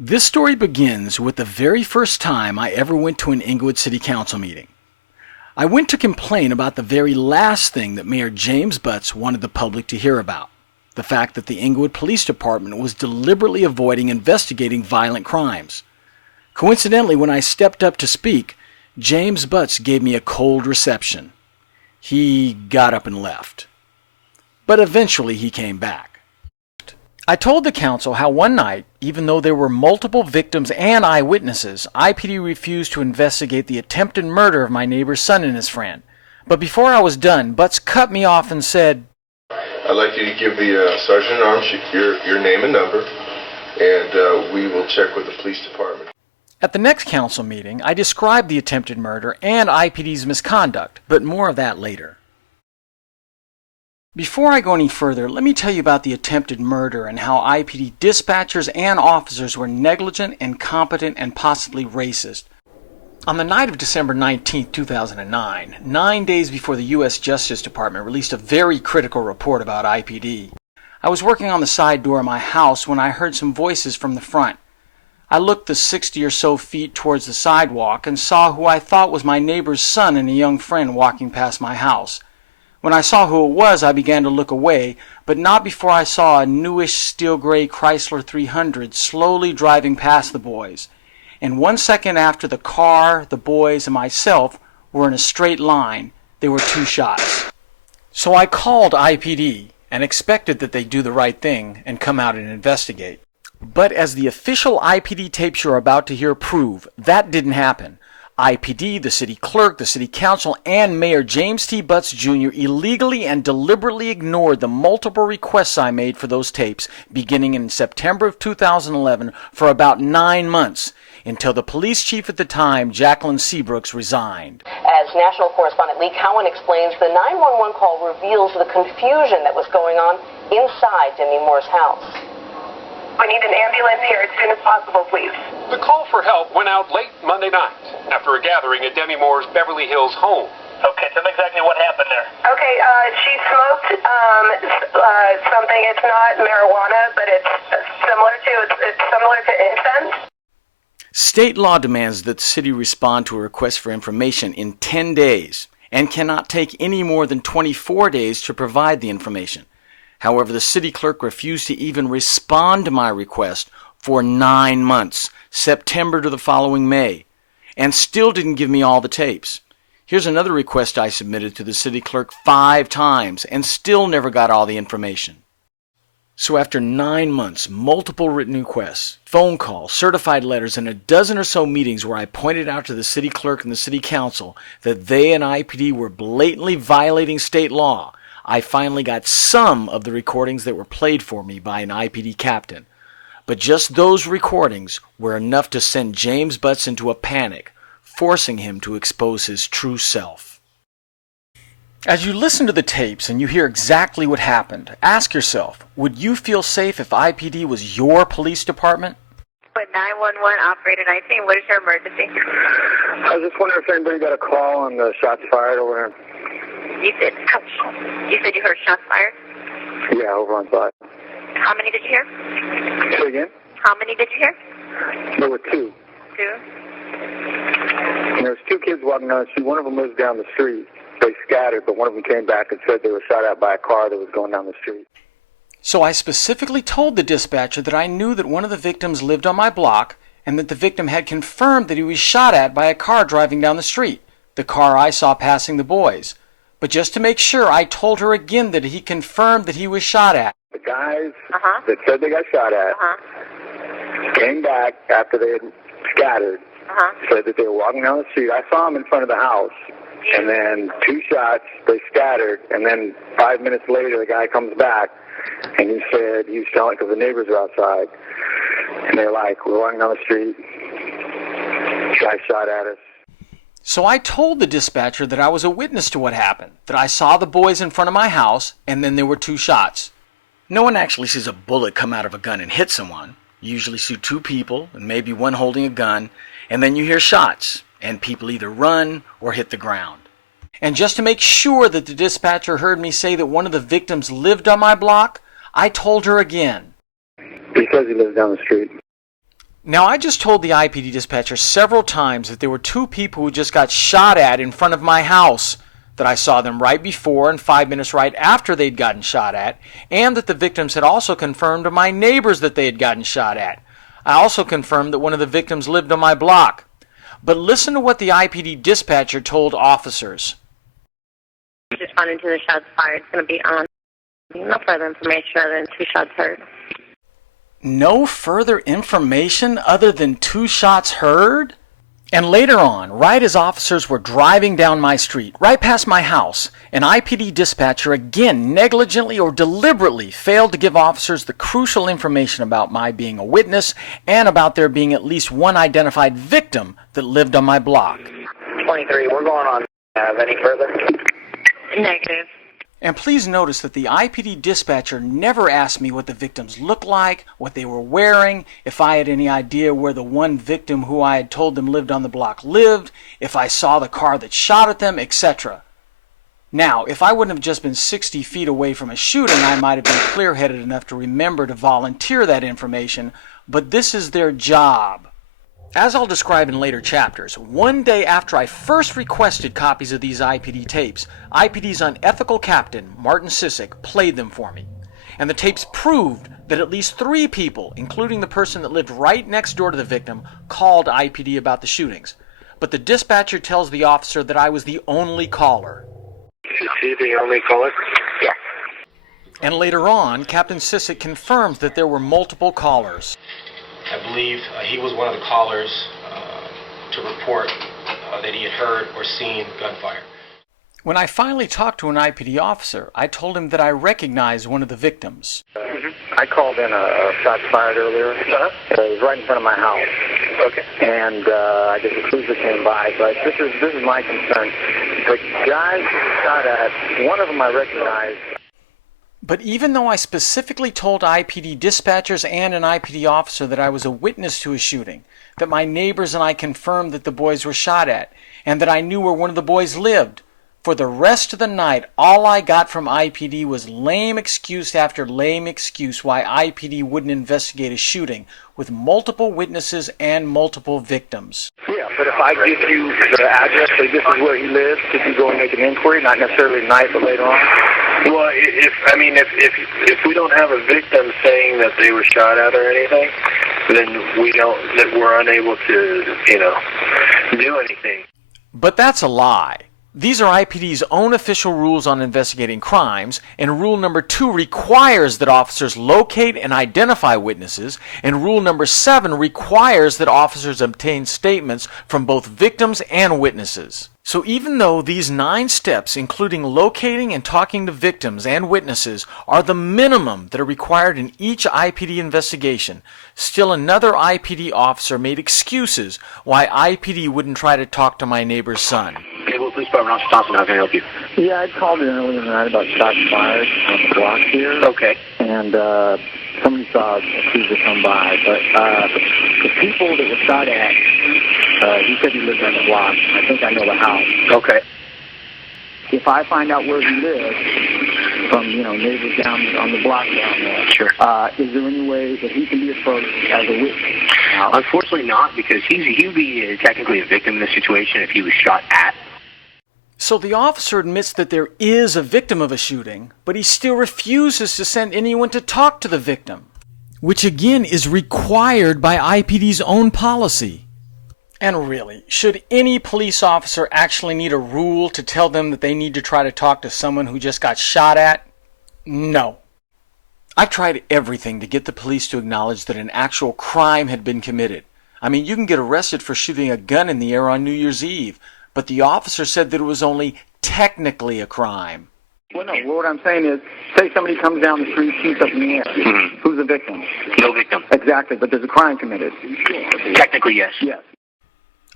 This story begins with the very first time I ever went to an Inglewood City Council meeting. I went to complain about the very last thing that Mayor James Butts wanted the public to hear about, the fact that the Inglewood Police Department was deliberately avoiding investigating violent crimes. Coincidentally, when I stepped up to speak, James Butts gave me a cold reception. He got up and left. But eventually he came back. I told the council how one night, even though there were multiple victims and eyewitnesses, IPD refused to investigate the attempted murder of my neighbor's son and his friend. But before I was done, Butts cut me off and said, "I'd like you to give the Sergeant-at-Arms your name and number, and we will check with the police department." At the next council meeting, I described the attempted murder and IPD's misconduct, but more of that later. Before I go any further, let me tell you about the attempted murder and how IPD dispatchers and officers were negligent, incompetent, and possibly racist. On the night of December 19, 2009, 9 days before the U.S. Justice Department released a very critical report about IPD, I was working on the side door of my house when I heard some voices from the front. I looked the 60 or so feet towards the sidewalk and saw who I thought was my neighbor's son and a young friend walking past my house. When I saw who it was, I began to look away, but not before I saw a newish steel gray Chrysler 300 slowly driving past the boys. And 1 second after the car, the boys, and myself were in a straight line, there were 2 shots. So I called IPD and expected that they'd do the right thing and come out and investigate. But as the official IPD tapes you're about to hear prove, that didn't happen. IPD, the city clerk, the city council, and Mayor James T. Butts Jr. illegally and deliberately ignored the multiple requests I made for those tapes beginning in September of 2011 for about 9 months, until the police chief at the time, Jacqueline Seabrooks, resigned. As national correspondent Lee Cowan explains, the 911 call reveals the confusion that was going on inside Demi Moore's house. We need an ambulance here as soon as possible, please. The call for help went out late Monday night after a gathering at Demi Moore's Beverly Hills home. Okay, tell me exactly what happened there. Okay, she smoked something. It's not marijuana, but it's similar to incense. State law demands that the city respond to a request for information in 10 days and cannot take any more than 24 days to provide the information. However, the city clerk refused to even respond to my request for 9 months, September to the following May, and still didn't give me all the tapes. Here's another request I submitted to the city clerk 5 times and still never got all the information. So after 9 months, multiple written requests, phone calls, certified letters, and a dozen or so meetings where I pointed out to the city clerk and the city council that they and IPD were blatantly violating state law, I finally got some of the recordings that were played for me by an IPD captain. But just those recordings were enough to send James Butts into a panic, forcing him to expose his true self. As you listen to the tapes and you hear exactly what happened, ask yourself, would you feel safe if IPD was your police department? But 911 operator 19, what is your emergency? I was just wondering if anybody got a call on the shots fired over here. You said you heard shots fired? Yeah, over on site. How many did you hear? Say again? How many did you hear? There were 2. 2? And there was 2 kids walking down the street. One of them lives down the street. They scattered, but one of them came back and said they were shot at by a car that was going down the street. So I specifically told the dispatcher that I knew that one of the victims lived on my block and that the victim had confirmed that he was shot at by a car driving down the street, the car I saw passing the boys. But just to make sure, I told her again that he confirmed that he was shot at. The guys that said they got shot at came back after they had scattered, said that they were walking down the street. I saw them in front of the house, and then 2 shots, they scattered, and then 5 minutes later the guy comes back, and he said he was telling because the neighbors were outside, and they're like, we're walking down the street, guy shot at us. So I told the dispatcher that I was a witness to what happened, that I saw the boys in front of my house, and then there were 2 shots. No one actually sees a bullet come out of a gun and hit someone. You usually see 2 people, and maybe one holding a gun, and then you hear shots, and people either run or hit the ground. And just to make sure that the dispatcher heard me say that one of the victims lived on my block, I told her again. He says he lives down the street. Now, I just told the IPD dispatcher several times that there were two people who just got shot at in front of my house, that I saw them right before and 5 minutes right after they'd gotten shot at, and that the victims had also confirmed to my neighbors that they had gotten shot at. I also confirmed that one of the victims lived on my block. But listen to what the IPD dispatcher told officers. Responding to the shots fired. It's going to be on. No further information other than 2 shots heard. No further information other than 2 shots heard? And later on, right as officers were driving down my street, right past my house, an IPD dispatcher again negligently or deliberately failed to give officers the crucial information about my being a witness and about there being at least one identified victim that lived on my block. 23, we're going on. Have any further? Negative. And please notice that the IPD dispatcher never asked me what the victims looked like, what they were wearing, if I had any idea where the one victim who I had told them lived on the block lived, if I saw the car that shot at them, etc. Now, if I wouldn't have just been 60 feet away from a shooting, I might have been clear-headed enough to remember to volunteer that information, but this is their job. As I'll describe in later chapters, one day after I first requested copies of these IPD tapes, IPD's unethical captain, Martin Sissick, played them for me. And the tapes proved that at least 3 people, including the person that lived right next door to the victim, called IPD about the shootings. But the dispatcher tells the officer that I was the only caller. Is he the only caller? Yes. And later on, Captain Sissick confirms that there were multiple callers. I believe he was one of the callers to report that he had heard or seen gunfire. When I finally talked to an IPD officer, I told him that I recognized one of the victims. I called in a shot fired earlier. It was right in front of my house. Okay. And I guess a cruiser came by, but this is my concern. The guys who shot at, one of them I recognized. But even though I specifically told IPD dispatchers and an IPD officer that I was a witness to a shooting, that my neighbors and I confirmed that the boys were shot at, and that I knew where one of the boys lived, for the rest of the night, all I got from IPD was lame excuse after lame excuse why IPD wouldn't investigate a shooting with multiple witnesses and multiple victims. Yeah, but if I give you the address, say this is where he lives, could you go and make an inquiry? Not necessarily tonight, but later on. Well, if we don't have a victim saying that they were shot at or anything, then we're unable to, do anything. But that's a lie. These are IPD's own official rules on investigating crimes, and rule number 2 requires that officers locate and identify witnesses, and rule number 7 requires that officers obtain statements from both victims and witnesses. So even though these 9 steps, including locating and talking to victims and witnesses, are the minimum that are required in each IPD investigation, still another IPD officer made excuses why IPD wouldn't try to talk to my neighbor's son. Naval Police Department, Officer Thompson, how can I help you? Yeah, I called in earlier tonight about shots fired on the block here. Okay. And somebody saw a cruiser come by. But the people that were shot at, he said he lived on the block. I think I know the house. Okay. If I find out where he lives from, neighbors down on the block down there, sure. Is there any way that he can be approached as a witness? Unfortunately not, because he would be technically a victim in this situation if he was shot at. So the officer admits that there is a victim of a shooting, but he still refuses to send anyone to talk to the victim, which again is required by IPD's own policy. And really, should any police officer actually need a rule to tell them that they need to try to talk to someone who just got shot at? No. I tried everything to get the police to acknowledge that an actual crime had been committed. I mean, you can get arrested for shooting a gun in the air on New Year's Eve, but the officer said that it was only technically a crime. Well, no, what I'm saying is, say somebody comes down the street, shoots up in the air. Mm-hmm. Who's the victim? No victim. Exactly, but there's a crime committed. Technically, yes. Yes.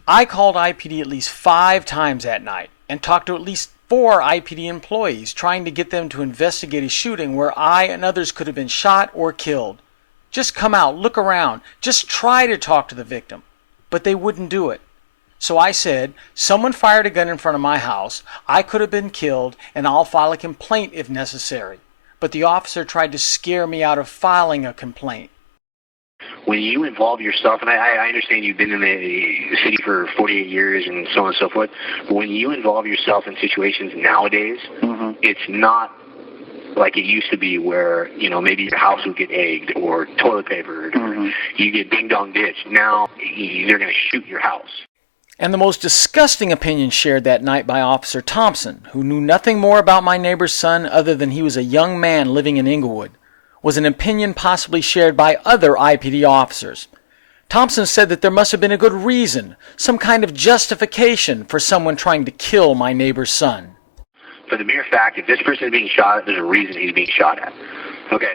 I called IPD at least 5 times that night and talked to at least 4 IPD employees trying to get them to investigate a shooting where I and others could have been shot or killed. Just come out, look around, just try to talk to the victim. But they wouldn't do it. So I said, someone fired a gun in front of my house, I could have been killed, and I'll file a complaint if necessary. But the officer tried to scare me out of filing a complaint. when you involve yourself, and I understand you've been in the city for 48 years and so on and so forth, but when you involve yourself in situations nowadays, it's not like it used to be where, you know, maybe your house would get egged or toilet papered or you get ding-dong ditched. Now they're going to shoot your house. And the most disgusting opinion shared that night by Officer Thompson, who knew nothing more about my neighbor's son other than he was a young man living in Inglewood, was an opinion possibly shared by other IPD officers. Thompson said that there must have been a good reason, some kind of justification for someone trying to kill my neighbor's son. For the mere fact that this person is being shot at, there's a reason he's being shot at. Okay.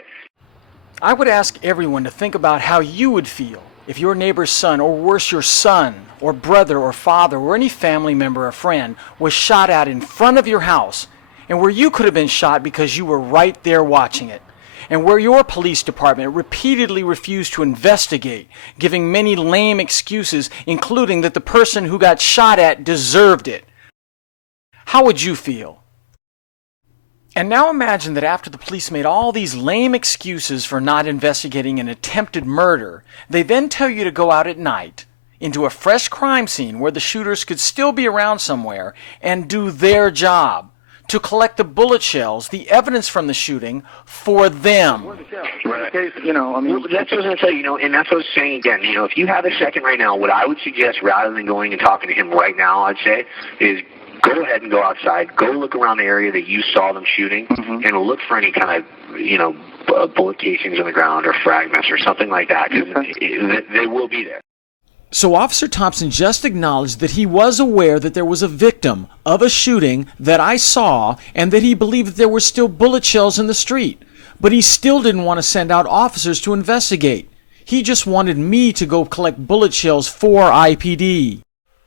I would ask everyone to think about how you would feel if your neighbor's son, or worse, your son, or brother, or father, or any family member or friend was shot at in front of your house, and where you could have been shot because you were right there watching it, and where your police department repeatedly refused to investigate, giving many lame excuses, including that the person who got shot at deserved it. How would you feel? And now imagine that after the police made all these lame excuses for not investigating an attempted murder, they then tell you to go out at night into a fresh crime scene where the shooters could still be around somewhere and do their job, to collect the bullet shells, the evidence from the shooting, for them. Right. You know, I mean, that's what I was going to say, you know, and that's what I was saying again. You know, if you have a second right now, what I would suggest, rather than going and talking to him right now, I'd say, is go ahead and go outside. Go look around the area that you saw them shooting, and look for any kind of, you know, bullet casings on the ground or fragments or something like that, because they will be there. So Officer Thompson just acknowledged that he was aware that there was a victim of a shooting that I saw, and that he believed that there were still bullet shells in the street. But he still didn't want to send out officers to investigate. He just wanted me to go collect bullet shells for IPD.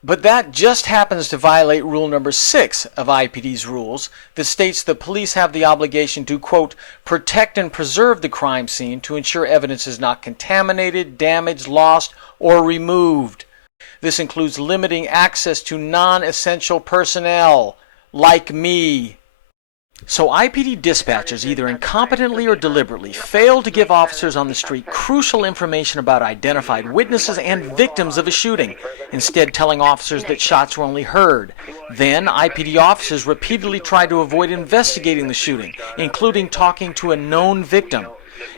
But that just happens to violate rule number 6 of IPD's rules that states that police have the obligation to, quote, protect and preserve the crime scene to ensure evidence is not contaminated, damaged, lost, or removed. This includes limiting access to non-essential personnel, like me. So IPD dispatchers either incompetently or deliberately failed to give officers on the street crucial information about identified witnesses and victims of a shooting, instead telling officers that shots were only heard. Then IPD officers repeatedly tried to avoid investigating the shooting, including talking to a known victim.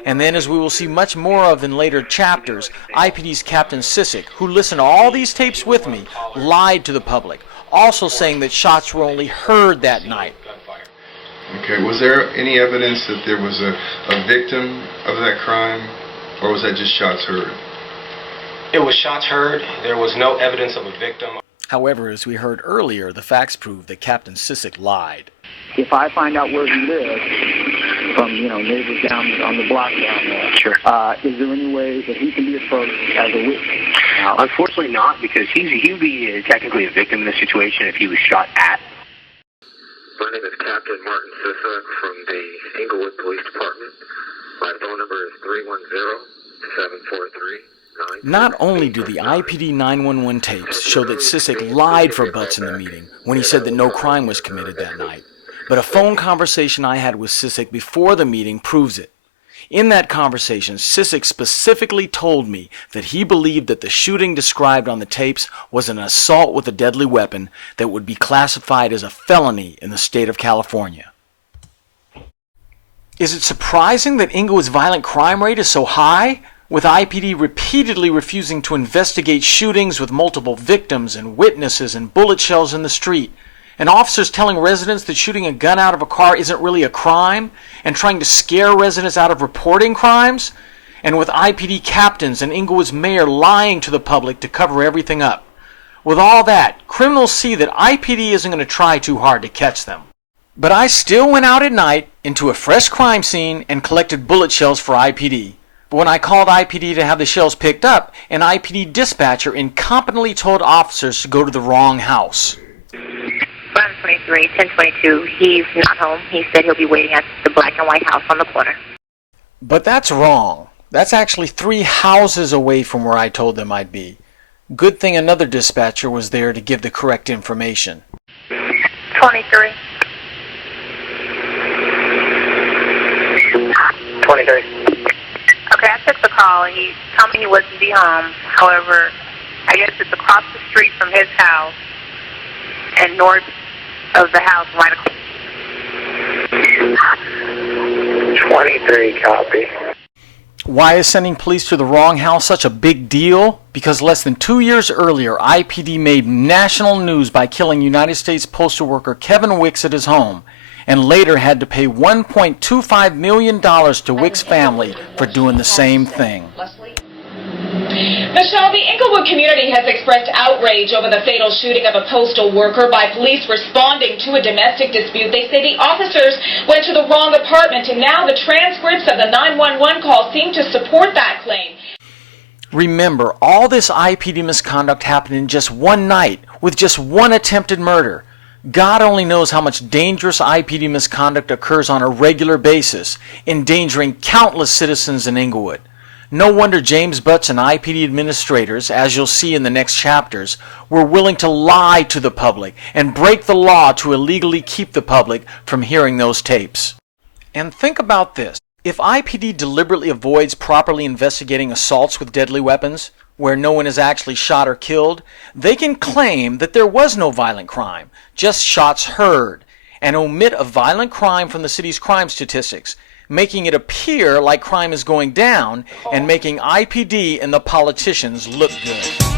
And then, as we will see much more of in later chapters, IPD's Captain Sissick, who listened to all these tapes with me, lied to the public, also saying that shots were only heard that night. Okay, was there any evidence that there was a victim of that crime, or was that just shots heard? It was shots heard. There was no evidence of a victim. However, as we heard earlier, the facts prove that Captain Sissick lied. If I find out where he lives, from, you know, neighbors down on the block down there, sure. Is there any way that he can be approached as a witness? Unfortunately not, because he would be technically a victim in this situation if he was shot at. My name is Captain Martin Sissick from the Inglewood Police Department. My phone number is 310-743-9. Not only do the IPD 911 tapes show that Sissick lied for Butts in the meeting when he said that no crime was committed that night, but a phone conversation I had with Sissick before the meeting proves it. In that conversation, Sissick specifically told me that he believed that the shooting described on the tapes was an assault with a deadly weapon that would be classified as a felony in the state of California. Is it surprising that Inglewood's violent crime rate is so high, with IPD repeatedly refusing to investigate shootings with multiple victims and witnesses and bullet shells in the street, and officers telling residents that shooting a gun out of a car isn't really a crime, and trying to scare residents out of reporting crimes, and with IPD captains and Inglewood's mayor lying to the public to cover everything up? With all that, criminals see that IPD isn't going to try too hard to catch them. But I still went out at night into a fresh crime scene and collected bullet shells for IPD. But when I called IPD to have the shells picked up, an IPD dispatcher incompetently told officers to go to the wrong house. 1123, 1022, he's not home. He said he'll be waiting at the black and white house on the corner. But that's wrong. That's actually 3 houses away from where I told them I'd be. Good thing another dispatcher was there to give the correct information. 23. 23. Okay, I took the call, and he told me he wouldn't be home. However, I guess it's across the street from his house and north of the house, right across. 23, copy. Why is sending police to the wrong house such a big deal? Because less than 2 years earlier, IPD made national news by killing United States postal worker Kevin Wicks at his home, and later had to pay $1.25 million to Wicks' family for doing the same thing. Michelle, the Inglewood community has expressed outrage over the fatal shooting of a postal worker by police responding to a domestic dispute. They say the officers went to the wrong apartment, and now the transcripts of the 911 call seem to support that claim. Remember, all this IPD misconduct happened in just one night, with just one attempted murder. God only knows how much dangerous IPD misconduct occurs on a regular basis, endangering countless citizens in Inglewood. No wonder James Butts and IPD administrators, as you'll see in the next chapters, were willing to lie to the public and break the law to illegally keep the public from hearing those tapes. And think about this. If IPD deliberately avoids properly investigating assaults with deadly weapons, where no one is actually shot or killed, they can claim that there was no violent crime, just shots heard, and omit a violent crime from the city's crime statistics, making it appear like crime is going down and making IPD and the politicians look good.